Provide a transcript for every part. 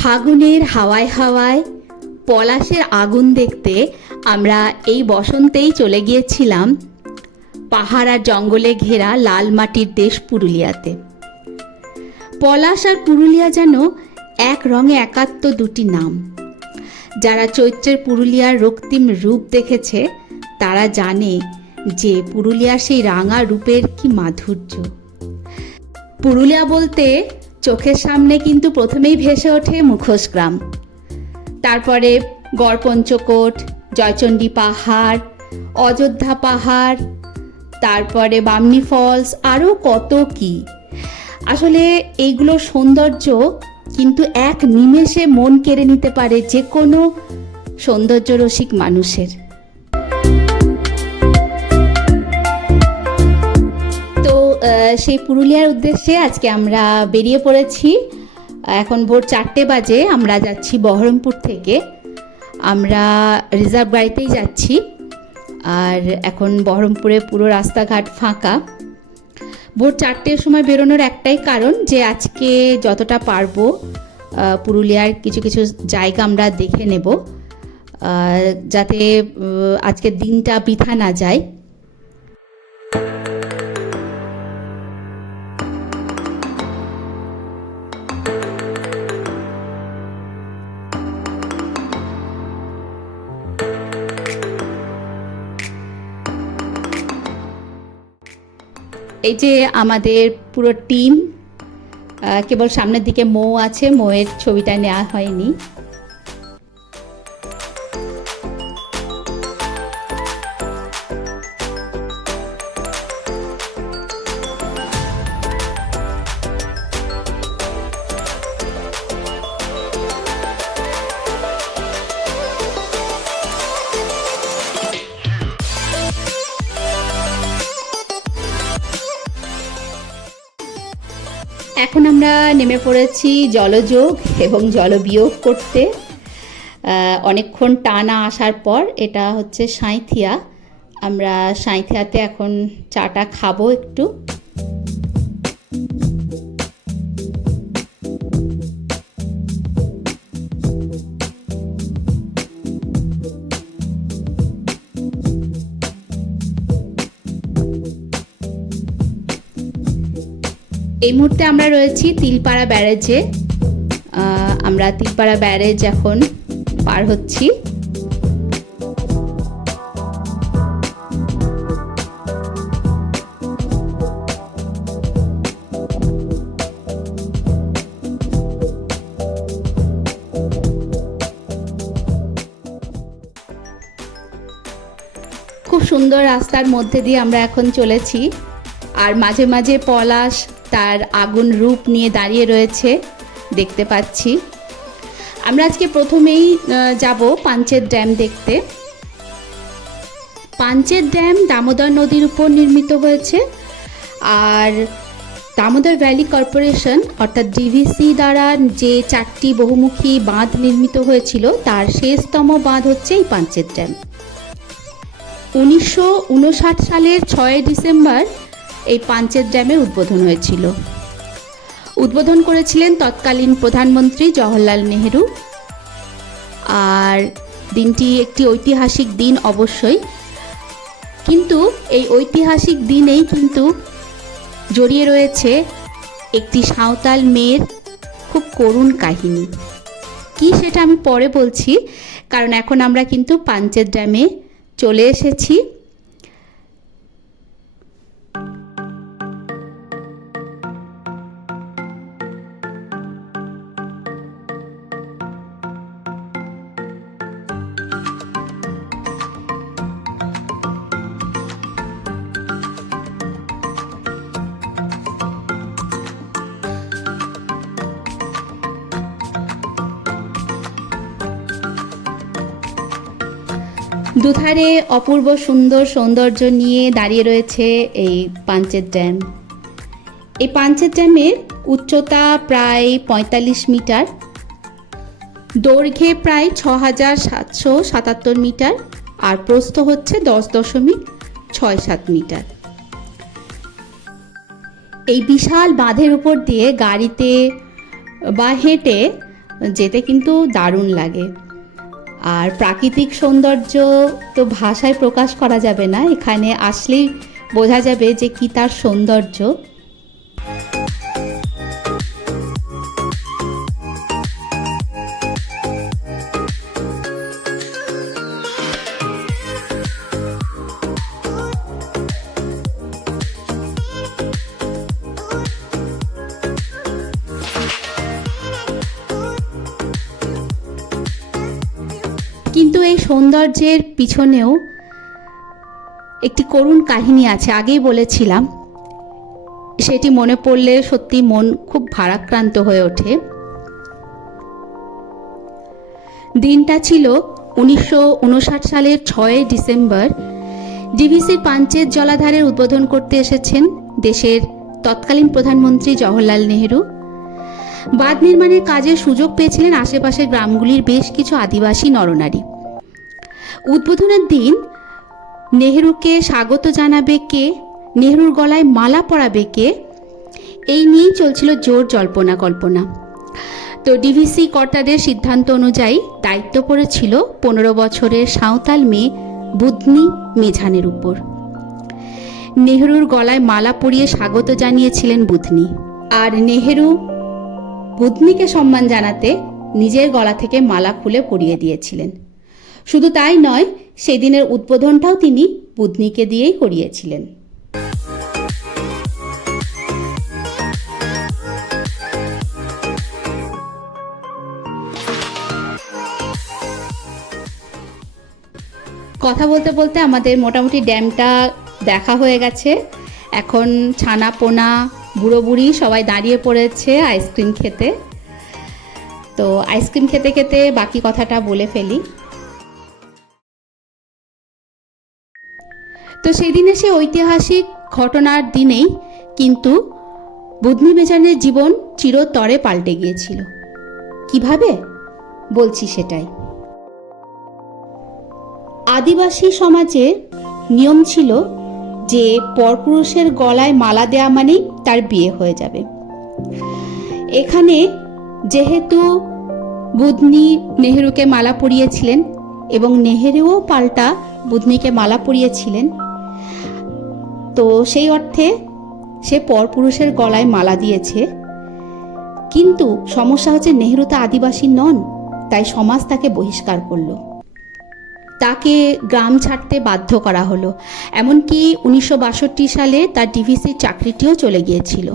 ফাগুনের হাওয়ায় হাওয়ায় পলাশের আগুন দেখতে আমরা এই বসন্তেই চলে গিয়েছিলাম পাহাড় আর জঙ্গলে ঘেরা লাল মাটির দেশ পুরুলিয়াতে। পলাশ আর পুরুলিয়া যেন এক রঙে একাত্ম দুটি নাম। যারা চৈত্রের পুরুলিয়ার রক্তিম রূপ দেখেছে তারা জানে যে পুরুলিয়ার সেই রাঙা রূপের কি মাধুর্য। পুরুলিয়া বলতে চোখের সামনে কিন্তু প্রথমেই ভেসে ওঠে মুখোশ গ্রাম, তারপরে গড়পঞ্চকোট, জয়চণ্ডী পাহাড়, অযোধ্যা পাহাড়, তারপরে বামনি ফলস, আরও কত কি। আসলে এইগুলো সৌন্দর্য কিন্তু এক নিমেষে মন কেড়ে নিতে পারে যে কোনো সৌন্দর্য রসিক মানুষের। তো সেই পুরুলিয়ার উদ্দেশ্যে আজকে আমরা বেরিয়ে পড়েছি। এখন ভোর 4টে বাজে। আমরা যাচ্ছি বহরমপুর থেকে। আমরা রিজার্ভ গাড়িতেই যাচ্ছি। আর এখন বহরমপুরে পুরো রাস্তাঘাট ফাঁকা। ভোর 4টের সময় বেরোনোর একটাই কারণ যে আজকে যতটা পারবো পুরুলিয়ার কিছু কিছু জায়গা আমরা দেখে নেব, যাতে আজকের দিনটা বৃথা না যায়। এই যে আমাদের পুরো টিম, কেবল সামনের দিকে মৌ আছে, মৌয়ের ছবিটা নেওয়া হয়নি। এখন আমরা নেমে পড়েছি জলযোগ এবং জলবিয়োগ করতে। অনেকক্ষণ টানা আসার পর এটা হচ্ছে সাঁইথিয়া। আমরা সাঁইথিয়াতে এখন চাটা খাবো একটু। এই মুহূর্তে আমরা রয়েছি তিলপাড়া ব্যারেজে। আমরা তিলপাড়া ব্যারেজ এখন পার হচ্ছি। খুব সুন্দর রাস্তার মধ্যে দিয়ে আমরা এখন চলেছি। আর মাঝে মাঝে পলাশ তার আগুন রূপ নিয়ে দাঁড়িয়ে রয়েছে, দেখতে পাচ্ছি। আমরা আজকে প্রথমেই যাব পাঞ্চেত ড্যাম দেখতে। পাঞ্চেত ড্যাম দামোদর নদীর উপর নির্মিত হয়েছে। আর দামোদর ভ্যালি কর্পোরেশন অর্থাৎ ডিভিসি দ্বারা যে 4টি বহুমুখী বাঁধ নির্মিত হয়েছিল তার শেষতম বাঁধ হচ্ছে এই পাঞ্চেত ড্যাম। 1959 সালের 6 ডিসেম্বর এই পাঞ্চেত ড্যামের উদ্বোধন হয়েছিল। উদ্বোধন করেছিলেন তৎকালীন প্রধানমন্ত্রী জওহরলাল নেহেরু। আর দিনটি একটি ঐতিহাসিক দিন অবশ্যই, কিন্তু এই ঐতিহাসিক দিনেই কিন্তু জড়িয়ে রয়েছে একটি সাঁওতাল মেয়ের খুব করুণ কাহিনী। কি সেটা আমি পরে বলছি, কারণ এখন আমরা কিন্তু পাঞ্চেত ড্যামে চলে এসেছি। দুধারে অপূর্ব সুন্দর সৌন্দর্য নিয়ে দাঁড়িয়ে রয়েছে এই পাঞ্চেত ড্যাম। এই পাঞ্চেত ড্যামের উচ্চতা প্রায় 45 মিটার, দৈর্ঘ্যে প্রায় 6777 মিটার, আর প্রস্থ হচ্ছে 10.67 মিটার। এই বিশাল বাঁধের উপর দিয়ে গাড়িতে বা হেঁটে যেতে কিন্তু দারুণ লাগে। আর প্রাকৃতিক সৌন্দর্য তো ভাষায় প্রকাশ করা যাবে না, এখানে আসলেই বোঝা যাবে যে কি তার সৌন্দর্য। কিন্তু এই সৌন্দর্যের পিছনেও একটি করুণ কাহিনী আছে, আগেই বলেছিলাম। সেটি মনে পড়লে সত্যি মন খুব ভারাক্রান্ত হয়ে ওঠে। দিনটা ছিল 1959 সালের 6 ডিসেম্বর। ডিভিসির পাঞ্চেত জলাধারের উদ্বোধন করতে এসেছেন দেশের তৎকালীন প্রধানমন্ত্রী জওহরলাল নেহেরু। বাঁধ নির্মাণের কাজের সুযোগ পেয়েছিলেন আশেপাশের গ্রামগুলির বেশ কিছু আদিবাসী নরনারী। উদ্বোধনের দিন নেহেরুকে স্বাগত জানাবে কে, নেহেরুর গলায় মালা পরাবে কে, এই নিয়েই চলছিল জোর জল্পনা কল্পনা। তো ডিভিসি কর্তাদের সিদ্ধান্ত অনুযায়ী দায়িত্ব পড়েছিল 15 বছরের সাঁওতাল মেয়ে বুধনি মেঝানের উপর। নেহেরুর গলায় মালা পরিয়ে স্বাগত জানিয়েছিলেন বুধনি, আর নেহেরু বুধনিকে সম্মান জানাতে নিজের গলা থেকে মালা খুলে পরিয়ে দিয়েছিলেন। শুধু তাই নয়, সেদিনের উদ্বোধনটাও তিনি বুধনিকে দিয়েই করিয়েছিলেন। কথা বলতে বলতে আমাদের মোটামুটি ড্যামটা দেখা হয়ে গেছে। এখন ছানা পোনা বুড়ো বুড়ি সবাই দাঁড়িয়ে পড়েছে আইসক্রিম খেতে। তো আইসক্রিম খেতে খেতে বাকি কথাটা বলে ফেলি। তো সেদিনে সে ঐতিহাসিক ঘটনার দিনেই কিন্তু বুধনি মেঝানের জীবন চিরতরে পাল্টে গিয়েছিল। কিভাবে বলছি সেটাই। আদিবাসী সমাজে নিয়ম ছিল যে পরপুরুষের গলায় মালা দেয়া মানেই তার বিয়ে হয়ে যাবে। এখানে যেহেতু বুধনি নেহেরুকে মালা পরিয়েছিলেন এবং নেহেরুও পাল্টা বুধনিকে মালা পরিয়েছিলেন, তো সেই অর্থে সে পরপুরুষের গলায় মালা দিয়েছে। কিন্তু সমস্যা হচ্ছে নেহেরু তো আদিবাসী নন, তাই সমাজ তাকে বহিষ্কার করলো, তাকে গ্রাম ছাড়তে বাধ্য করা হলো। এমনকি 1962 সালে তার ডিভিসির চাকরিটিও চলে গিয়েছিল।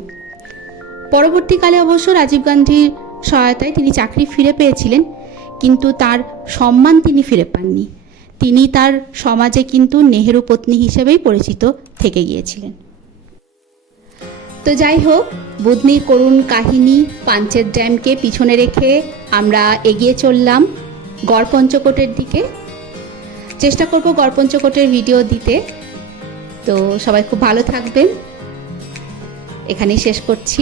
পরবর্তীকালে অবশ্য রাজীব গান্ধীর সহায়তায় তিনি চাকরি ফিরে পেয়েছিলেন, কিন্তু তার সম্মান তিনি ফিরে পাননি। তিনি তার সমাজে কিন্তু নেহেরু পত্নী হিসেবেই পরিচিত থেকে গিয়েছিলেন। তো যাই হোক, বুধনির করুণ কাহিনী পাঞ্চেত ড্যামকে পিছনে রেখে আমরা এগিয়ে চললাম গড়পঞ্চকোটের দিকে। চেষ্টা করব গড়পঞ্চকোটের ভিডিও দিতে। তো সবাই খুব ভালো থাকবেন, এখানেই শেষ করছি।